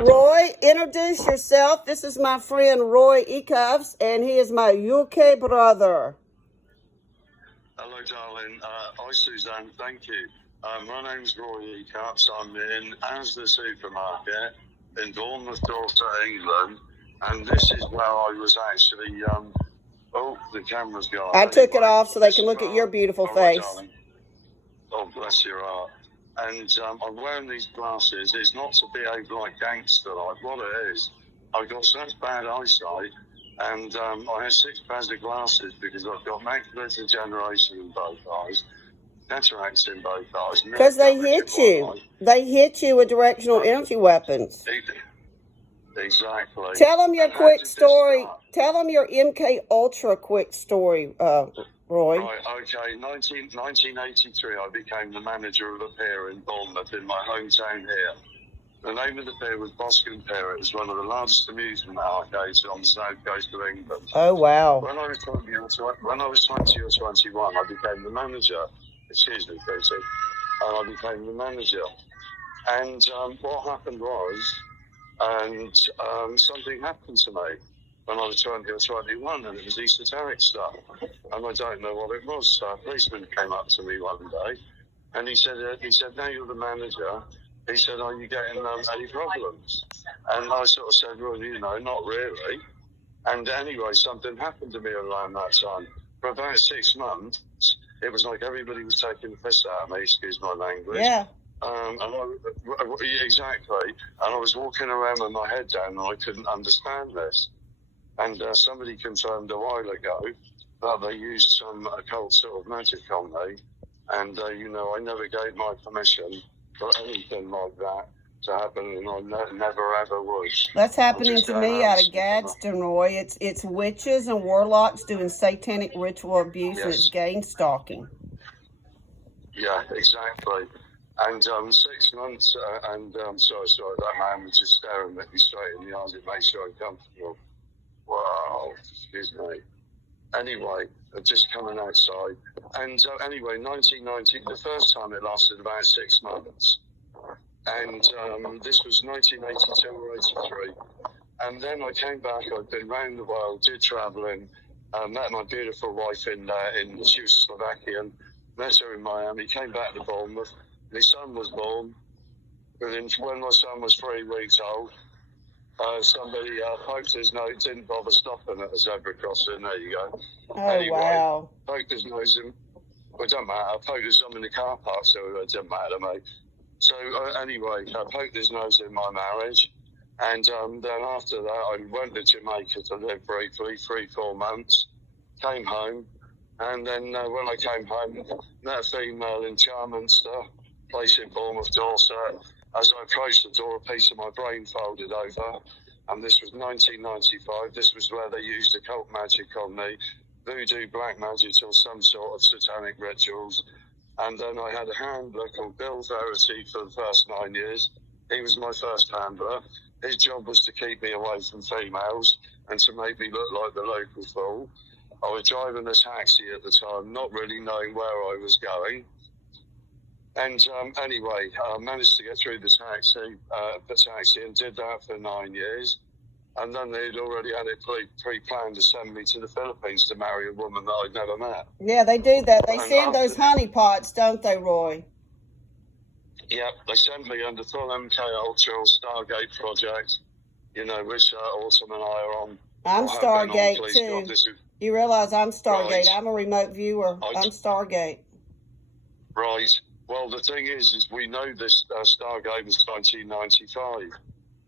right. Roy, introduce yourself. This is my friend Roy Eacups, and he is my UK brother. Hello, darling. Hi, Suzanne. Thank you. My name's Roy Eacups. I'm in Asda supermarket in Bournemouth, Dorset, England, and this is where I was actually. Oh, the camera's gone. I took it off so they can look at your beautiful face. Darling. Oh, bless your heart. And I'm wearing these glasses. It's not to behave like gangster, like what it is. I've got such bad eyesight, and I have 6 pairs of glasses because I've got macular degeneration in both eyes, cataracts in both eyes. Because they hit you. They hit you with directional energy weapons. Exactly. Tell them your quick story. Tell them your MK Ultra quick story, Roy. Right, okay. 1983, I became the manager of a pier in Bournemouth, in my hometown here. The name of the pier was Boscombe Pier. It was one of the largest amusement arcades on the south coast of England. Oh, wow. When I was 20 or 21, I became the manager. Excuse me, Katie. And I became the manager. And what happened was, something happened to me when I was 20 or 21, and it was esoteric stuff. And I don't know what it was. So a policeman came up to me one day, and he said, now you're the manager. He said, are you getting any problems? And I sort of said, well, not really. And anyway, something happened to me around that time. For about 6 months, it was like everybody was taking the piss out of me, excuse my language. Yeah. Exactly. And I was walking around with my head down, and I couldn't understand this. And somebody confirmed a while ago that they used some occult sort of magic on me. And, I never gave my permission for anything like that to happen, and I never ever would. That's happening to me out of Gadsden, Roy. It's witches and warlocks doing satanic ritual abuse, and it's gang stalking. Yeah, exactly. And 6 months, sorry, that man was just staring at me straight in the eyes. It makes you uncomfortable. Wow, excuse me. Anyway, just coming outside. And anyway, 1990, the first time it lasted about 6 months. And this was 1982 or 83. And then I came back, I'd been round the world, did travelling, met my beautiful wife she was Slovakian, met her in Miami, came back to Bournemouth. My son was born. When my son was 3 weeks old, somebody poked his nose, didn't bother stopping at a zebra crossing. There you go. Oh, anyway, wow. Poked his nose in. Well, it doesn't matter. Poked his nose in the car park, so it doesn't matter to me. So anyway, I poked his nose in my marriage. And then after that, I went to Jamaica to live briefly, 3-4 months. Came home. And then when I came home, met a female in Charminster, place in Bournemouth, Dorset. As I approached the door, a piece of my brain folded over, and this was 1995. This was where they used occult magic on me, voodoo, black magic, or some sort of satanic rituals. And then I had a handler called Bill Verity for the first 9 years. He was my first handler. His job was to keep me away from females and to make me look like the local fool. I was driving a taxi at the time, not really knowing where I was going. And anyway, I managed to get through the taxi and did that for 9 years. And then they'd already had it pre-planned to send me to the Philippines to marry a woman that I'd never met. Yeah, they do that. They send those honeypots, don't they, Roy? Yeah, they sent me under full MK Ultra STARGATE project, which Autumn and I are on. I'm Stargate, too. You realize I'm Stargate. Right. I'm a remote viewer. I'm Stargate. Right. Well, the thing is we know this Stargate was 1995,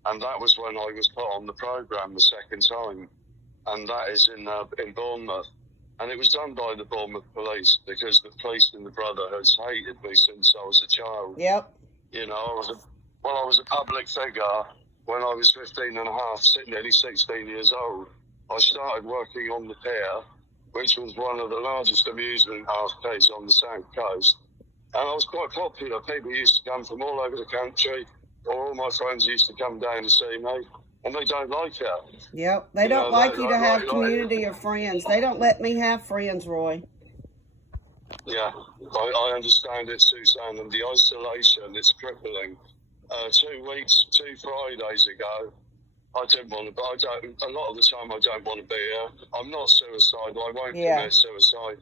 and that was when I was put on the programme the second time, and that is in Bournemouth. And it was done by the Bournemouth police, because the police and the Brotherhoods hated me since I was a child. Yep. I was a public figure when I was 15 and a half, nearly 16 years old. I started working on the pier, which was one of the largest amusement arcades on the south coast. And I was quite popular. People used to come from all over the country, or all my friends used to come down to see me, and they don't like it. Yep, they don't like you to have community or friends. They don't let me have friends, Roy. Yeah, I understand it, Suzanne, and the isolation, it's crippling. 2 Fridays ago. I didn't want to, but a lot of the time I don't want to be here. I'm not suicidal. I won't commit suicide,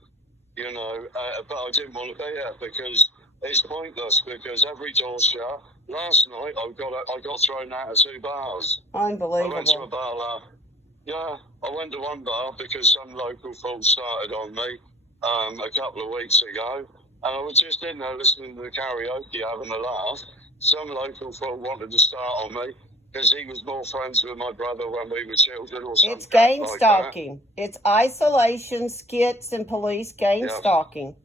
you know, but I didn't want to be here because it's pointless because every door's shut. Last night I got thrown out of 2 bars. Unbelievable. I went to a bar. I went to one bar because some local fool started on me a couple of weeks ago, and I was just in there listening to the karaoke, having a laugh. Some local fool wanted to start on me because he was more friends with my brother when we were children or something. It's gang stalking. It's isolation, skits, and police gang stalking.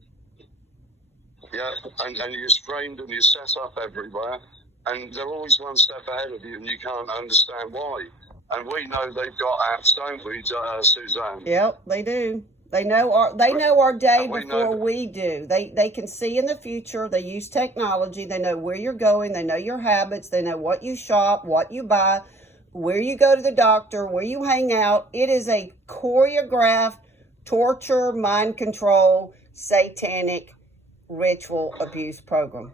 Yeah, and you're framed and you're set up everywhere, and they're always one step ahead of you, and you can't understand why. And we know they've got apps, don't we, Suzanne? Yep, they do. They know our day before we do. They can see in the future. They use technology. They know where you're going. They know your habits. They know what you shop, what you buy, where you go to the doctor, where you hang out. It is a choreographed torture, mind control, satanic ritual abuse program.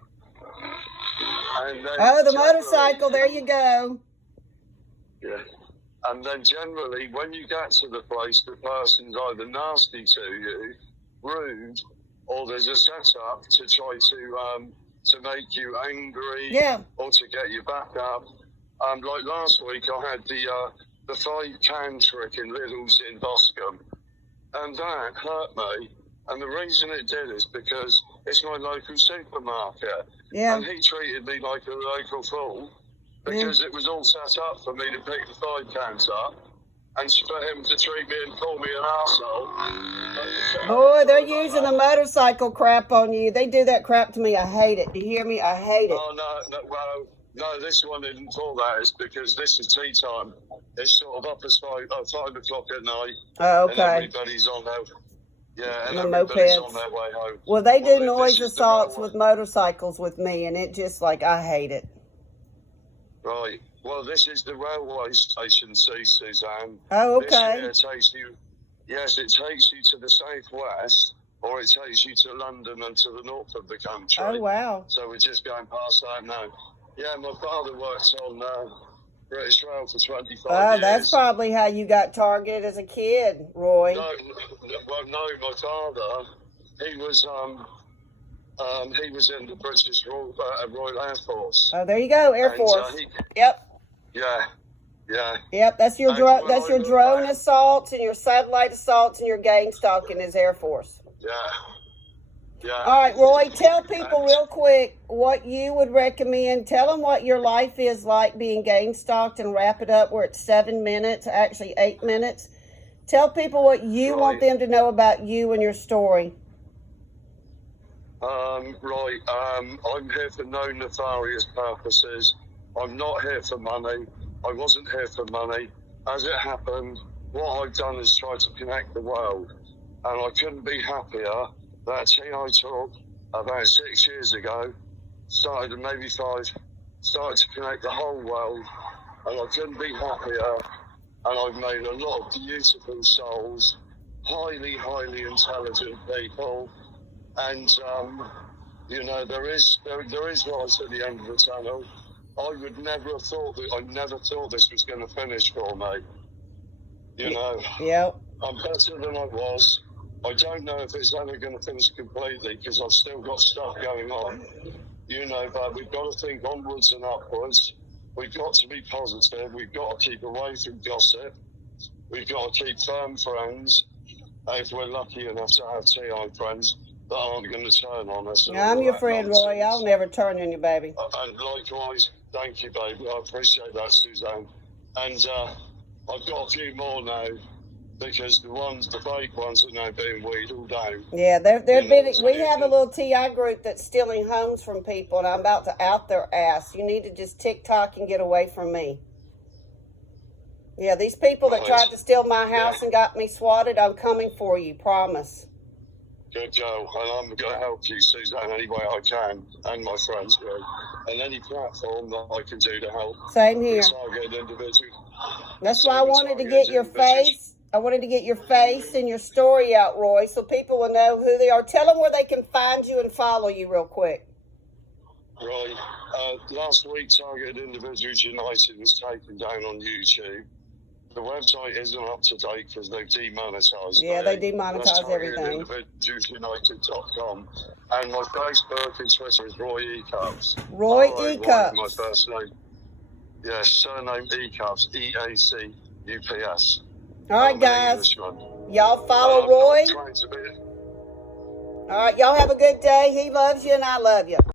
Oh, the motorcycle. There you go. Yeah. And then generally, when you get to the place, the person's either nasty to you, rude, or there's a setup to try to make you angry, or to get you back up. Like last week, I had the 5-can trick in Lidl's in Boscombe, and that hurt me. And the reason it did is because it's my local supermarket, and he treated me like a local fool. Because it was all set up for me to pick the 5 cans up and for him to treat me and call me an arsehole. Boy, they're using the motorcycle crap on you. They do that crap to me. I hate it. Do you hear me? I hate it. Oh, no, this one isn't for that. It's because this is tea time. It's sort of up as 5 o'clock at night. Oh, okay. And everybody's on their, and the everybody's mopeds. on their way home. Well, they do noise assaults with motorcycles with me, and it just I hate it. Right. Well, this is the railway station, Suzanne. Oh, okay. This here takes you, it takes you to the southwest, or it takes you to London and to the north of the country. Oh, wow. So we're just going past that now. Yeah, my father worked on British Rail for 25 years. Oh, that's probably how you got targeted as a kid, Roy. No, my father, he was in the British Royal Air Force. Oh, there you go, Air Force. Yep. Yeah. Yep, that's your drone assaults and your satellite assaults and your gang stalking is Air Force. Yeah. All right, Roy, tell people real quick what you would recommend. Tell them what your life is like being gang stalked and wrap it up. We're at 7 minutes, actually 8 minutes. Tell people what you want them to know about you and your story. I'm here for no nefarious purposes. I'm not here for money. I wasn't here for money. As it happened, what I've done is try to connect the world. And I couldn't be happier that TI Talk about 6 years ago started, maybe 5, started to connect the whole world. And I couldn't be happier. And I've made a lot of beautiful souls, highly, highly intelligent people. And, there is light at the end of the tunnel. I would never have thought I never thought this was going to finish for me. Yep. I'm better than I was. I don't know if it's ever going to finish completely because I've still got stuff going on. But we've got to think onwards and upwards. We've got to be positive. We've got to keep away from gossip. We've got to keep firm friends. If we're lucky enough to have TI friends that aren't going to turn on us. I'm your friend, nonsense. Roy. I'll never turn on you, baby. And likewise, thank you, baby. I appreciate that, Suzanne. And I've got a few more now because the fake ones are now being wheedled down. Yeah, we have a little TI group that's stealing homes from people, and I'm about to out their ass. You need to just TikTok and get away from me. Yeah, these people that tried to steal my house and got me swatted, I'm coming for you, promise. Good girl, and I'm going to help you, Suzanne, any way I can, and my friends will, and any platform that I can do to help. Same here. Target individuals. That's why I wanted to get your face. I wanted to get your face and your story out, Roy, so people will know who they are. Tell them where they can find you and follow you real quick. Right. Last week, Targeted Individuals United was taken down on YouTube. The website isn't up to date because they've demonetised Yeah, me. they demonetize everything. TargetedIndividualsUnited.com. And my Facebook and Twitter is Roy Eacups. Roy Roy, my Eacups. first name. Yes, surname Eacups. EACUPS. All right, guys. Y'all follow Roy. All right, y'all have a good day. He loves you and I love you.